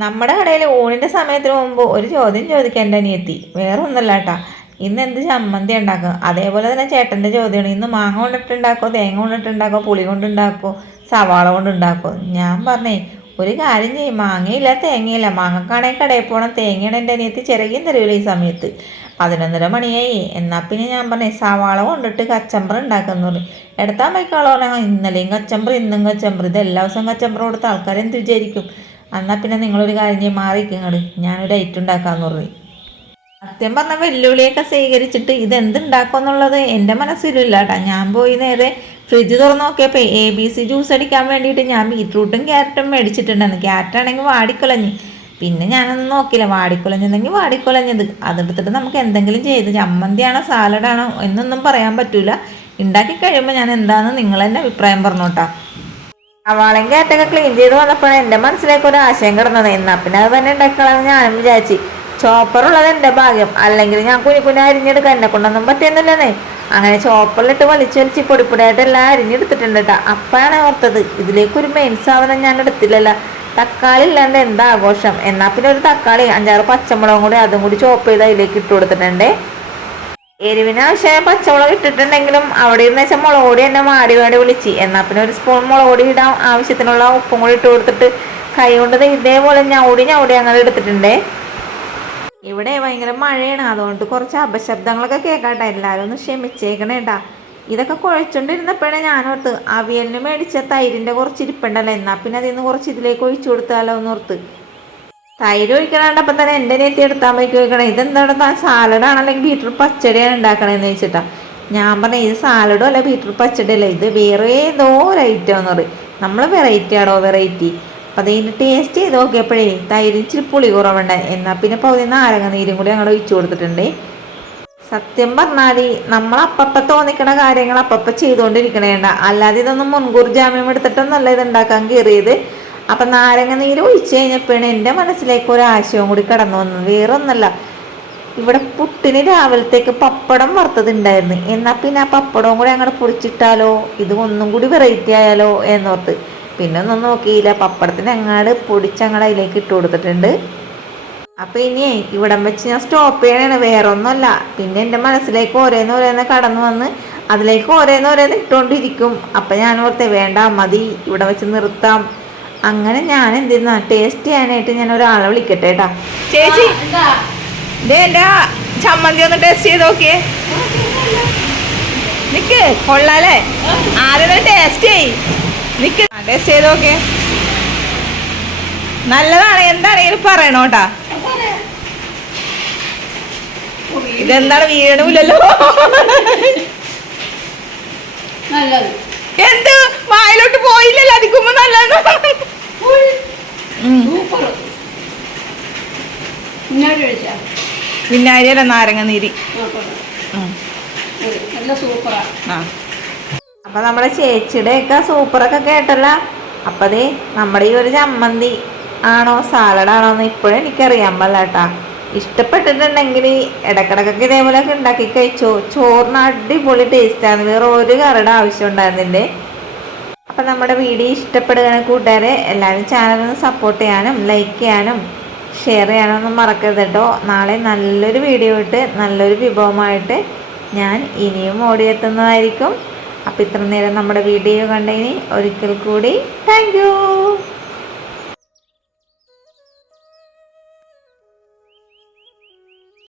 നമ്മുടെ കടയിൽ ഊണിൻ്റെ സമയത്തിന് മുമ്പ് ഒരു ചോദ്യം ചോദിക്കാൻ എൻ്റെ അനിയെത്തി. വേറെ ഒന്നല്ല കേട്ടാ, ഇന്ന് എന്ത് ചമ്മന്തി ഉണ്ടാക്കുക. അതേപോലെ തന്നെ ചേട്ടൻ്റെ ചോദ്യമാണ്, ഇന്ന് മാങ്ങ കൊണ്ടിട്ടുണ്ടാക്കോ, തേങ്ങ കൊണ്ടിട്ടുണ്ടാക്കോ, പുളി കൊണ്ടുണ്ടാക്കോ, സവാള കൊണ്ടുണ്ടാക്കോ. ഞാൻ പറഞ്ഞേ, ഒരു കാര്യം ചെയ്യും, മാങ്ങയില്ല തേങ്ങയില്ല, മാങ്ങക്കാണെങ്കിൽ കടയിൽ പോകണം, തേങ്ങയാണ് എൻ്റെ അനിയത്തി ചിറകിയും തരുമല്ലോ ഈ സമയത്ത്. 11:30 മണിയായി. എന്നാൽ പിന്നെ ഞാൻ പറഞ്ഞേ, സവാള കൊണ്ടിട്ട് കച്ചമ്പറ ഉണ്ടാക്കാന്ന് പറഞ്ഞു. എടുത്താൽ മൈക്കാളോ പറഞ്ഞാൽ ഇന്നലെയും കച്ചമ്പർ ഇന്നും കച്ചമ്പർ, ഇത് എല്ലാ ദിവസവും കച്ചമ്പർ കൊടുത്ത ആൾക്കാരെന്ത് വിചാരിക്കും. എന്നാൽ പിന്നെ നിങ്ങളൊരു കാര്യം ചെയ്യും, മാറിയിരിക്കങ്ങട്, ഞാനൊരു ഐറ്റം ഉണ്ടാക്കാമെന്ന് പറഞ്ഞു. സത്യം പറഞ്ഞ വെല്ലുവിളിയൊക്കെ സ്വീകരിച്ചിട്ട് ഇതെന്തുണ്ടാക്കും എന്നുള്ളത് എൻ്റെ മനസ്സിലില്ല കേട്ടോ. ഞാൻ പോയി നേരെ ഫ്രിഡ്ജ് തുറന്ന് നോക്കിയപ്പോൾ ABC ജ്യൂസ് അടിക്കാൻ വേണ്ടിയിട്ട് ഞാൻ ബീറ്റ്റൂട്ടും ക്യാരറ്റും മേടിച്ചിട്ടുണ്ടായിരുന്നു. ക്യാരറ്റാണെങ്കിൽ വാടിക്കുലഞ്ഞ്. പിന്നെ ഞാനൊന്നും നോക്കില്ല, വാടിക്കുലഞ്ഞെങ്കിൽ വാടിക്കുലഞ്ഞത് അതെടുത്തിട്ട് നമുക്ക് എന്തെങ്കിലും ചെയ്ത്, ചമ്മന്തിയാണോ സാലഡാണോ എന്നൊന്നും പറയാൻ പറ്റൂല. ഉണ്ടാക്കി കഴിയുമ്പോൾ ഞാൻ എന്താണെന്ന് നിങ്ങൾ തന്നെ അഭിപ്രായം പറഞ്ഞോട്ടാ. സവാളയും ക്യാരറ്റൊക്കെ ക്ലീൻ ചെയ്ത് വന്നപ്പോഴാണ് എൻ്റെ മനസ്സിലേക്ക് ഒരു ആശയം കിടന്നത്. എന്നാൽ പിന്നെ അത് തന്നെ ഉണ്ടാക്കണമെന്ന് ഞാനും വിചാരിച്ചു. ചോപ്പറുള്ളത് എൻ്റെ ഭാഗ്യം, അല്ലെങ്കിൽ ഞാൻ കുഞ്ഞു അരിഞ്ഞെടുക്കാൻ എന്നെ കൊണ്ടൊന്നും പറ്റുന്നില്ലെന്നേ. അങ്ങനെ ചോപ്പറിലിട്ട് വലിച്ച് പൊടിപ്പൊടിയായിട്ട് എല്ലാം അരിഞ്ഞെടുത്തിട്ടുണ്ട് കേട്ടോ. അപ്പോഴാണ് ഓർത്തത്, ഇതിലേക്കൊരു മെയിൻ സാധനം ഞാൻ എടുത്തില്ലല്ലോ, തക്കാളി ഇല്ലാണ്ട് എന്താ ആഘോഷം. എന്നാൽ പിന്നെ ഒരു തക്കാളി 5-6 പച്ചമുളകും കൂടി അതും കൂടി ചോപ്പ് ചെയ്ത് അതിലേക്ക് ഇട്ട് കൊടുത്തിട്ടുണ്ട്. എരിവിന് ആവശ്യമായ പച്ചമുളക് ഇട്ടിട്ടുണ്ടെങ്കിലും അവിടെ ഇരുന്ന് വെച്ചാൽ മുളക് പൊടി എന്നെ മാടി വിളിച്ച്. എന്നാൽ പിന്നെ ഒരു സ്പൂൺ മുളക് പൊടി ഇടാൻ ആവശ്യത്തിനുള്ള ഉപ്പും കൂടി ഇട്ട് കൊടുത്തിട്ട് കൈ കൊണ്ട് ഇതേപോലെ ഞൗടി അങ്ങനെ എടുത്തിട്ടുണ്ടേ. ഇവിടെ ഭയങ്കര മഴയാണ്, അതുകൊണ്ട് കുറച്ച് അപശബ്ദങ്ങളൊക്കെ കേൾക്കാട്ടെ, എല്ലാവരും ഒന്ന് ക്ഷമിച്ചേക്കണേട്ടാ. ഇതൊക്കെ കുഴച്ചോണ്ടിരുന്നപ്പോഴേ ഞാനോർത്ത് അവിയലിന് മേടിച്ച തൈരിൻ്റെ കുറച്ച് ഇരിപ്പുണ്ടല്ലോ, എന്നാൽ പിന്നെ അതിൽ നിന്ന് കുറച്ച് ഇതിലേക്ക് ഒഴിച്ചു കൊടുത്താലോ എന്നോർത്ത്. തൈര് ഒഴിക്കണണ്ടപ്പം തന്നെ എൻ്റെ നെറ്റി എടുത്താൽ മതി ഒഴിക്കണം. ഇതെന്താണ് താൻ സാലഡാണ് അല്ലെങ്കിൽ ബീറ്റ്റൂട്ട് പച്ചടിയാണ് ഉണ്ടാക്കണമെന്ന് വെച്ചിട്ടാ. ഞാൻ പറഞ്ഞ ഇത് സാലഡും അല്ല ബീറ്റ്റൂട്ട് പച്ചടി അല്ല, ഇത് വേറെ ഏതോ ഒരു ഐറ്റം എന്ന് പറയും. നമ്മൾ വെറൈറ്റി ആണോ വെറൈറ്റി. അപ്പം അതിന് ടേസ്റ്റ് ചെയ്ത് നോക്കിയപ്പോഴേ തൈര് ഇച്ചിരി പുളി കുറവുണ്ട്. എന്നാൽ പിന്നെ പകുതി നാരങ്ങ നീരും കൂടി ഞങ്ങൾ ഒഴിച്ചു കൊടുത്തിട്ടുണ്ട്. സത്യം പറഞ്ഞാൽ നമ്മൾ അപ്പപ്പം തോന്നിക്കണ കാര്യങ്ങൾ അപ്പപ്പം ചെയ്തുകൊണ്ടിരിക്കണേണ്ട, അല്ലാതെ ഇതൊന്നും മുൻകൂർ ജാമ്യം എടുത്തിട്ടൊന്നല്ല ഇത് ഉണ്ടാക്കാൻ കയറിയത്. അപ്പം നാരങ്ങ നീര് ഒഴിച്ച് കഴിഞ്ഞപ്പോഴാണ് എൻ്റെ മനസ്സിലേക്ക് ഒരു ആശയവും കൂടി കടന്നു വന്നത്. വേറൊന്നല്ല, ഇവിടെ പുട്ടിന് രാവിലത്തേക്ക് പപ്പടം വറുത്തതുണ്ടായിരുന്നു. എന്നാൽ പിന്നെ ആ പപ്പടവും കൂടി അങ്ങോട്ട് പൊടിച്ചിട്ടാലോ, ഇത് ഒന്നും കൂടി വെറൈറ്റി ആയാലോ എന്നോർത്ത് പിന്നെ ഒന്നും നോക്കിയില്ല. പപ്പടത്തിന് അങ്ങാട് പൊടിച്ചങ്ങട് അതിലേക്ക് ഇട്ട് കൊടുത്തിട്ടുണ്ട്. അപ്പം ഇനിയേ ഇവിടം വെച്ച് ഞാൻ സ്റ്റോപ്പ് ചെയ്യണേ, വേറെ ഒന്നുമല്ല. പിന്നെ എൻ്റെ മനസ്സിലേക്ക് ഓരോന്നോരോന്ന് കടന്നു വന്ന് അതിലേക്ക് ഓരോന്നോരോന്ന് ഇട്ടുകൊണ്ടിരിക്കും. അപ്പം ഞാൻ ഓർത്തേ വേണ്ട മതി, ഇവിടെ വെച്ച് നിർത്താം. അങ്ങനെ ഞാൻ എന്തിരുന്ന ടേസ്റ്റ് ചെയ്യാനായിട്ട് ഞാൻ ഒരാളെ വിളിക്കട്ടെ കേട്ടാ. ചേച്ചി ഇതേ എൻ്റെ ചമ്മന്തി ഒന്ന് ടേസ്റ്റ് ചെയ്ത് നോക്കിയേ. നിക്ക് കൊള്ളാലേ, ആദ്യം ടേസ്റ്റ് ചെയ്, നിക്ക് ടേസ്റ്റ് ചെയ്ത് നോക്കിയേ. നല്ലതാണ്, എന്താണെങ്കിലും പറയണോട്ടാ. ഇതെന്താണ് വീഴണമില്ലല്ലോ, എന്ത് വായിലോട്ട് പോയില്ലല്ലോ, അധികുമ്പോ നല്ലതാണ്. വിനാഗിരി അല്ല നാരങ്ങ നീര്. അപ്പൊ നമ്മുടെ ചേച്ചിയുടെ ഒക്കെ സൂപ്പറൊക്കെ കേട്ടല്ല. അപ്പൊ അതേ നമ്മുടെ ഈ ഒരു ചമ്മന്തി ആണോ സാലഡാണോ എന്ന് ഇപ്പോഴും എനിക്കറിയാൻ പാടില്ലാട്ടാ. ഇഷ്ടപ്പെട്ടിട്ടുണ്ടെങ്കിൽ ഇടക്കിടക്കൊക്കെ ഇതേപോലെയൊക്കെ ഉണ്ടാക്കി കഴിച്ചോ. ചോറിന് അടിപൊളി ടേസ്റ്റാണ്, വേറെ ഒരു കറിയുടെ ആവശ്യം ഉണ്ടായിരുന്നില്ലേ. അപ്പം നമ്മുടെ വീഡിയോ ഇഷ്ടപ്പെടുകയാണ് കൂട്ടുകാരെ, എല്ലാവരും ചാനലൊന്ന് സപ്പോർട്ട് ചെയ്യാനും ലൈക്ക് ചെയ്യാനും ഷെയർ ചെയ്യാനും ഒന്നും മറക്കരുത് കേട്ടോ. നാളെ നല്ലൊരു വീഡിയോ ഇട്ട് നല്ലൊരു വിഭവമായിട്ട് ഞാൻ ഇനിയും ഓടിയെത്തുന്നതായിരിക്കും. അപ്പം ഇത്ര നേരം നമ്മുടെ വീഡിയോ കണ്ടതിന് ഒരിക്കൽ കൂടി താങ്ക് യു.